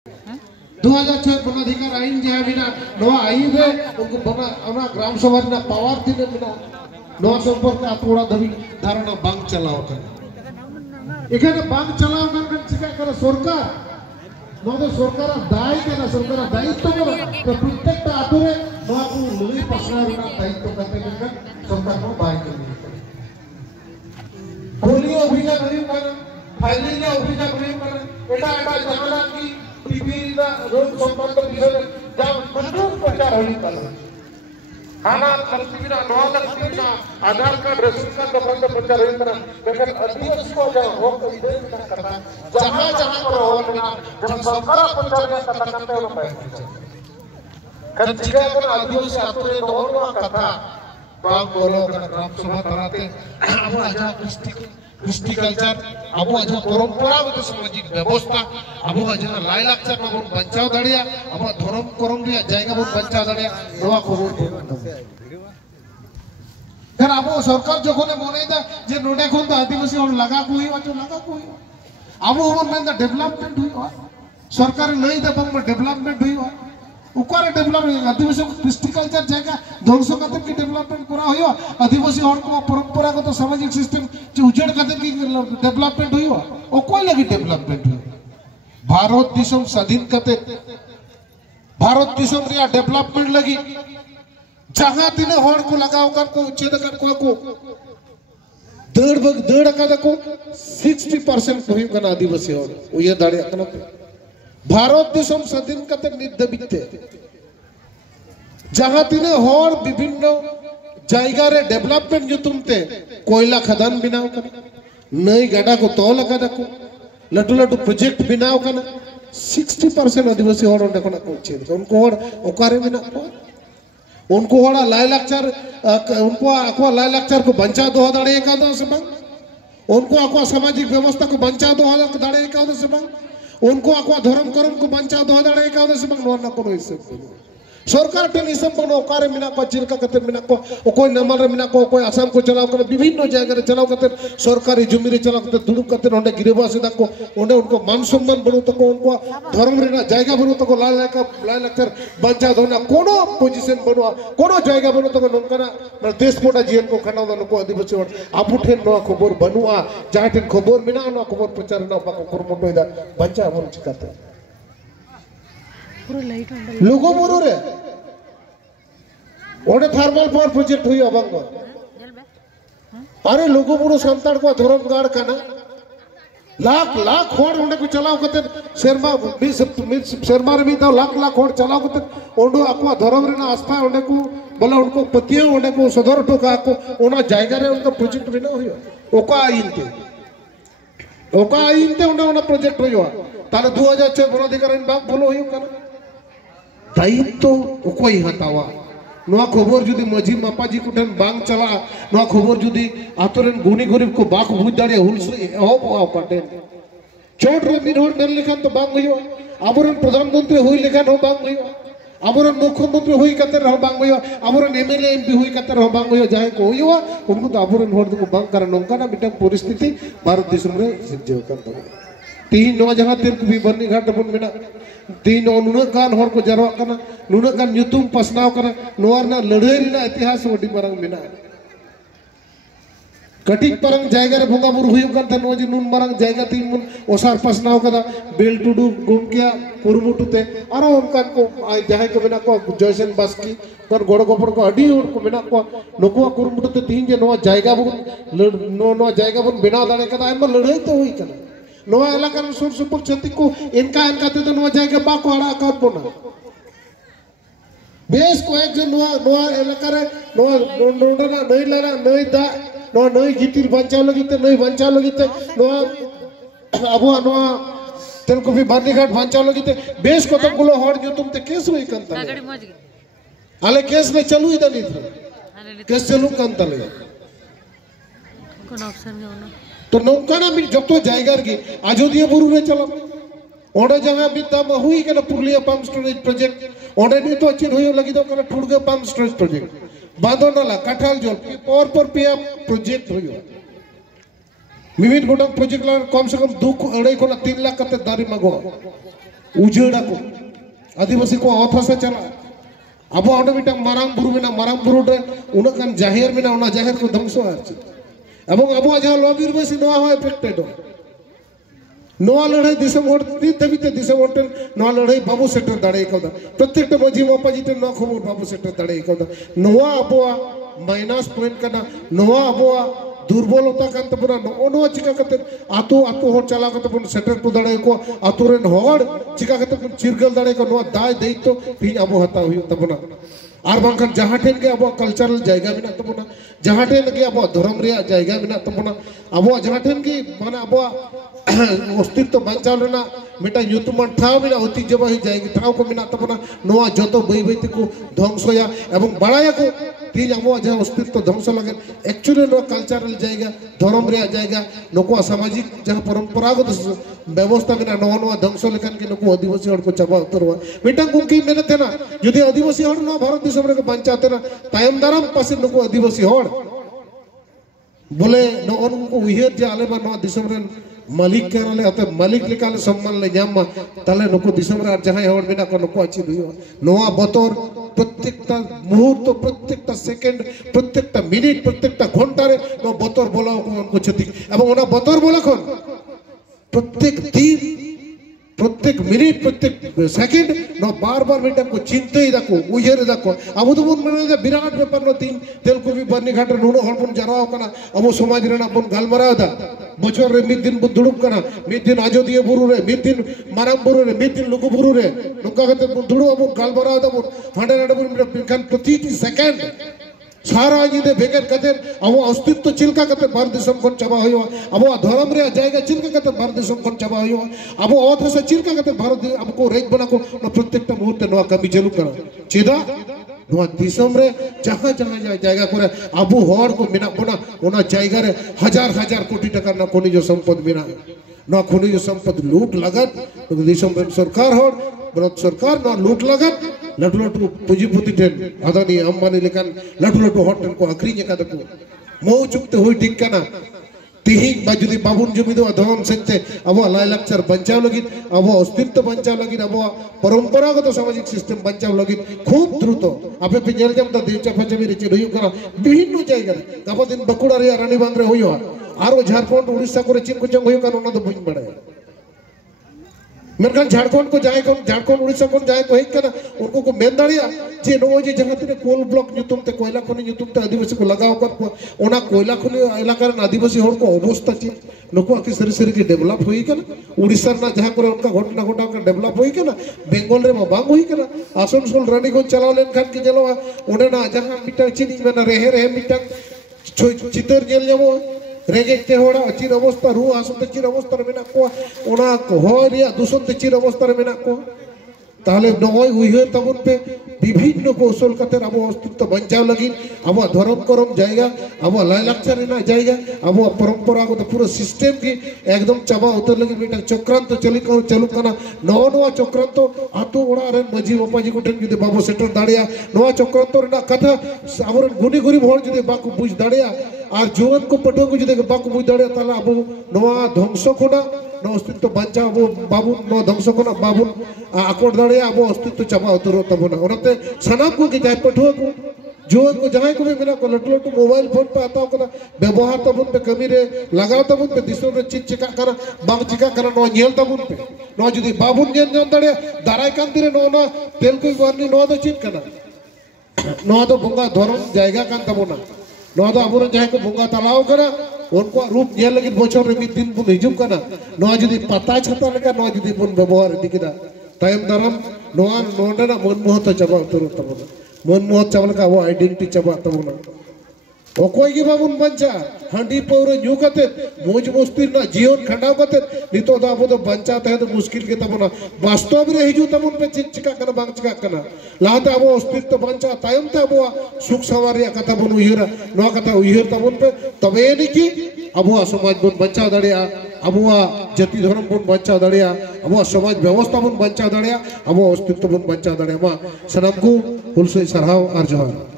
2006 वनाधिकार आईन जहाँ बिना नवा आईन है उनको बना अपना ग्राम सभा ना पावर थी ना बिना नवा संपर्क आतोड़ा दबी धारणा बैंक चलाओ कर इकने बैंक चलाओ कर चिका कर सरकार नवा सरकार दाय के ना सरकार दायित्व कर तो प्रत्येक आतोरे नवा को लुई पसना बिना दायित्व करते कर सरकार को बाय करनी पोलियो अभियान नहीं कर फाइलिंग अभियान नहीं कर एटा एटा जमाना की टीवी ना रोग संबंध विषय जब मजबूत प्रचार होने वाला खाना लक्ष्मीना नवा लक्ष्मीना आधार कार्ड रेशन कार्ड संबंध प्रचार होने वाला लेकिन अधिकांश को जो रोग इधर ना करना जहाँ जहाँ पर होगा ना जब सरकार प्रचार करता करते हैं लोग कर जिगा कर अधिकांश आतुरे नवा कथा बाग बोलो कर ग्राम सभा कराते अब आजा कृष्टि कल्चर अब आज परंपरागत सामाजिक व्यवस्था अब आज लाई लाचार नबन बचाव दाड़िया अब धर्म करम रिया जायगा बन बचाव दाड़िया नवा खबर कर अब सरकार जखने मनेदा जे नोडे खन तो आदिवासी हर लगा को हुई जो लगा को हुई अब हमर मेन डेवलपमेंट हुई सरकार नहीं दे बंग डेवलपमेंट हुई उकारे डेवलपमेंट आदिवासी कृष्टि कल्चर जायगा ध्वंस करते की डेवलपमेंट करा हुई आदिवासी हर को परंपरागत तो सामाजिक सिस्टम जो उजड़ करते की डेवलपमेंट हुई ओ कोई लगी डेवलपमेंट हुई भारत देशम स्वाधीन करते भारत देशम रिया डेवलपमेंट लगी जहां तिने हर को लगाव कर को उच्छेद कर को दड़ का देखो 60% हुई कना आदिवासी हर ये दाड़िया कना भारत देशम स्वाधीन करते निदबिते जहां तिने हर विभिन्न जायगा रे डेवलपमेंट जुतुमते कोयला खदान बिनाव कना नई गाडा को तोल का देखो लटू लटू प्रोजेक्ट बिनाव कना 60% आदिवासी हर ओंडे कना को चेद उनको हर ओकारे बिना उनको हर लाई लाचार उनको आको लाई लाचार को बंचा दो दाड़े का दो से बंग उनको आको सामाजिक व्यवस्था को बंचा दो दाड़े का दो से बंग उनको आको धर्म करम को बंचा दो दाड़े का दो से बंग नोना कोनो हिसाब सरकार टेन हिसाब बनो ओकारे मिना को चिरका कते मिना को कोई नमल रे मिना को कोई आसाम को चलाओ कर विभिन्न जगह रे चलाओ कते सरकारी जमी रे चलाओ कते दुड़ुब कते ओंडे गिरेबासी दाको ओंडे उनको मान सम्मान बनो तो उनको धर्म रे जायगा बनो तो लाई लाकर बंचा दोना कोनो पोजीशन बनो कोनो जायगा बनो तो नंकना देश पोटा जीवन को खंडा दो नको आदिवासी और आपु ठेन नो खबर बनुआ जहां ठेन खबर मिना नो खबर प्रचार ना बाको कुरमटो दा बंचा बन चिकाते लोगो मोरो रे ओडे थर्मल पावर प्रोजेक्ट हुई अबंग अरे लोगो मोरो संताड़ को धर्म गाड़ कना लाख लाख होड़ ओंडे को चलाओ कते शर्मा रे भी तो लाख लाख होड़ चलाओ कते ओंडो आको धर्म रे ना आस्था ओंडे को बोला उनको पतियो ओंडे को सदर टोका को ओना जायगा रे उनका प्रोजेक्ट बिना हुई ओका आईनते ओंडे ओना प्रोजेक्ट हुई ताले 2006 वनाधिकार आईन बाग बोलो हुई कना दायित्व उकोई हतावा नवा खबर जुदी मजी मापाजी कुठन बांग चला नवा खबर जुदी आतोरन गुनी गरीब को बाक बुझ दाड़े हुलसे हो काटे चोट रे मिन होर नल लेखान तो बांग होयो आबरन प्रधानमंत्री होई लेखान हो बांग होयो आबरन मुख्यमंत्री होई कते हो बांग होयो आबरन एमएलए एमपी होई कते हो बांग होयो जाय को होयो उनको तो आबरन होर को बांग कर नोंका ना बिटा परिस्थिति भारत देश रे सिजो कर दो तीन नवा जहां तेल को भी बन्नी घाट बन बिना तीन नुना गान हर को जरवा कना नुना गान ᱧᱩᱛᱩᱢ पसनाव कना नोर ना लड़ाई रे इतिहास वडी परंग बिना कटिक परंग जायगा रे भंगा बुर हुयु कन थन वजी नुन मरंग जायगा तीन मन ओसार पसनाव कदा बेल टुडू गोमकिया कुरुमुटुते आरो उनकान को जहां के बिना को जयसन बास्की पर गोड़ गोपड़ को अडी और को बिना को नको कुरुमुटुते तीन जे नो जायगा बुन नो जायगा बुन बिना दाड़े कदा एम लड़ाई तो हुई कना नवा इलाका में सुर सुपर छति को इनका ते तो नवा जायगा बाको आड़ा कर बोना बेस को एक जन नवा इलाका रे नवा नोंडना नई लाना नई दा नवा नई गितिर बंचाव लगिते नई बंचाव लगिते नवा अबो नवा तेल को भी बांधी घाट बंचाव लगिते बेस को तक गुलो हर जो तुमते केस हुई कंता हाले केस में चलू इधर नहीं केस चलू कंता ले कोन ऑप्शन गवना तो नौकाना भी जब तो जाएगा की अयोध्या बुरु रे चलो ओडे जगह भी तब हुई के ना पुरलिया पंप स्टोरेज प्रोजेक्ट ओडे भी तो चिन हुई लगी तो कना ठुड़गे पंप स्टोरेज प्रोजेक्ट बांधो नाला कठाल जोल पर पिया प्रोजेक्ट हुई विभिन्न गोटा प्रोजेक्ट कम से कम 2 अढ़ाई 3 लाख कते दारी मागो उजड़ा को आदिवासी को अत हसा चला अब अंडे मिटा मारांग बुरु मेना मारांग बुरु रे उना कान जाहिर मेना उना जाहिर को ध्वंसो आरची एवं अब जहाँ लॉबीर बसी नोआ हो एफेक्टेड नोआ लड़ाई दिसम होड़ तबिते दिसम होटल नोआ लड़ाई बाबू सेटर दाड़े कौदा प्रत्येक मजी मापा जीते नोआ खबर बाबू सेटर दाड़े कौदा नोआ अबुआ माइनस पॉइंट करना नोआ अबुआ दुर्बलता कान तबना नोआ चिका कते आतु आतु होड़ चला कते बन सेटर को दाड़े को आतु रेन होड़ चिका कते बन चिरगल दाड़े को नोआ दाय देइतो तीन अबु हता हुई तबना आर बांकन जहाँ ठेन के अब कल्चरल जायगा मेना तबना जहाँ ठेन के अब धर्म रे जायगा मेना तबना अब जहाँ ठेन के माने अब अस्तित्व बंचाव लेना मिटा युतुमान ठाव मेना अति जब ही जाएगी ठाव को मेना तबना नोआ जतो बई बई को ध्वंसया एवं बड़ाया को तीन अब जहाँ अस्तित्व ध्वंस लगे एक्चुअली नो कल्चरल जाएगा धर्म रे जाएगा नको सामाजिक जहाँ परंपरागत व्यवस्था मेना नवा नवा ध्वंस लेकिन के नको आदिवासी हड़ को चबा उतरवा मिटा कुंकी मेने थे ना यदि आदिवासी हड़ ना भारत देश में बंचाते ना तायम दाराम पासे नको आदिवासी हड़ बोले नो उनको उहिर जे आले बा नो देश में मालिक केराले अते मालिक लेकाले सम्मान ले जामा ताले नको दिसम रे जहां हड़ बिना को नको अच्छी दुयो नोआ बतोर प्रत्येकटा मुहूर्त प्रत्येकटा सेकंड प्रत्येकटा मिनिट प्रत्येकटा घंटा रे नो बतोर बोला को क्षति एवं ओना बतोर बोला कोन प्रत्येक दिन प्रत्येक मिनिट प्रत्येक सेकंड नो बार बार बेटा को चिंता ही दाको उयरे दाको अब तो बन मने विराट व्यापार नो तीन तेलकुपी बर्नी घाट नुनो हड़ बन जराव कना अब समाज रे ना बन गालमराव दा बचर रे मिद दिन बन दुड़ुब कना मिद दिन आजोदिया बुरु रे मिद दिन माराम बुरु रे मिद दिन लुगु बुरु रे नुका कते बन दुड़ु अब गालमराव दा बन हांडे नाडे बन कान प्रति सेकंड सारा जिदे बेगर कते अब अस्तित्व चिलका कते भारत देशम कोन चबा होयो अब धर्म रे जायगा चिलका कते भारत देशम कोन चबा होयो अब औथ से चिलका कते भारत अब को रेज बना को प्रत्येकटा मुहूर्त नवा कमी चालू करो चिदा नवा देशम रे जहां जहां जायगा करे अब हड़ को मेना बना ओना जायगा रे हजार हजार कोटी टाका ना कोनी जो संपद बिना ना कोनी जो संपद लूट लागत देशम रे सरकार हड़ भारत सरकार ना लूट लागत लटू लटू पुजीपुति टेन अदानी अंबानी लेकिन लटू लटू हॉटेल को अक्रीन का दको मो चुकते हुई ठीक करना तिही बाजुदी बाबुन जमी दो धन सेते अब लाई लक्चर बंचाव लगी अब अस्तित्व बंचाव लगी अब परंपरागत सामाजिक सिस्टम बंचाव लगी खूब द्रुत आपे पे जेल जमता देवचा फचे भी रिचे रही करा विभिन्न जायगा तब दिन बकुड़ा रे रानी बांद्रे होयो आरो झारखंड उड़ीसा को चिन को जंग होयो कान ओना दो बुझ बड़े मेरखान झारखंड को जाए कौन झारखंड उड़ीसा को जाए को हेक करना उनको को मेन दाड़िया जे नो जे जहां ते कोल ब्लॉक ᱧᱩᱛᱩᱢ ते कोयला खनि ᱧᱩᱛᱩᱢ ते आदिवासी को लगाव कर ओना कोयला खनि इलाका रे आदिवासी हड़ को अवस्था ची नको के सरी सरी के डेवलप होई कना उड़ीसा ना जहां करे उनका घटना घटा के डेवलप होई कना बेंगल रे बांग होई कना आसनसोल रानी को चलाव लेन खान के जलो ओने ना जहां मिटा चिनी में ना रहे मिटा चितर जेल जाबो रेगे ते होड़ा चिर अवस्था रू आसते चिर अवस्था रे मेना को ओना को होरिया दुसन ते चिर अवस्था रे मेना को ताहले नय उइहर तबन पे विभिन्न कौशल कते अब अस्तित्व बंचाव लगी अब धर्म करम जाएगा अब लाई लाक्चर ना जाएगा अब परंपरागत पूरा सिस्टम की एकदम चाबा उतर लगी बेटा चक्रांत चली को चालू करना नवा नवा चक्रांत आतो ओड़ा रे मजी बापाजी को ठन जुदे बाबू सेटर दाड़िया नवा चक्रांत रे कथा आवर गुनी गुरी भोर जुदे बाकू बुझ दाड़िया और जुवन को पटो को जुदे बाकू बुझ दाड़िया ताला अब नवा ध्वंस खोना नो अस्तित्व बंचा वो बाबू नो ध्वंस खोना बाबू आकोड़ दाड़िया अब अस्तित्व चाबा उतर तबना ओनते सनाब को के जाय पठो को जुवन को जहां को भी मेना को लटू लटू मोबाइल फोन पे आता कना व्यवहार तबन पे कमी रे लगाव तबन पे दिसो रे चित चिका करा बाग चिका करा नो नेल तबन पे नो जुदी बाबू नेल जन दाड़िया दाराय कान दिरे नो ना तेल को वारनी नो दो चित कना नो दो बंगा धरम जायगा कान तबना नो दो अबुर जहां को बंगा तलाव करा उनको रूप नेल लगी बचर रे मिद दिन बुन हिजुम कना नो जुदी पता छता लगा नो जुदी बुन व्यवहार दिकिदा टाइम दरम नोआ नोडना मनमोहत चाबा उतर तबना मनमोहत चावल का वो आइडेंटिटी चाबा तबना ओकोय गे बाबुन बंचा हांडी पौर न्यू कते मोज मस्ती ना जीवन खंडाव कते नितो दा अब तो बंचा तहे तो मुश्किल के तबना वास्तव रे हिजु तबन पे चिका कना बांग चिका कना लाते अब अस्तित्व बंचा तायम ते अब सुख सवारिया कथा बन उहिरा नो कथा उहिर तबन पे तबे निकी अब समाज बन बंचा दड़िया अब जाति धर्म बन बंचा दड़िया अब समाज व्यवस्था बन बंचा दड़िया अब अस्तित्व बन बंचा दड़िया मा सनम को हुलसे सरहाव आर जोहार।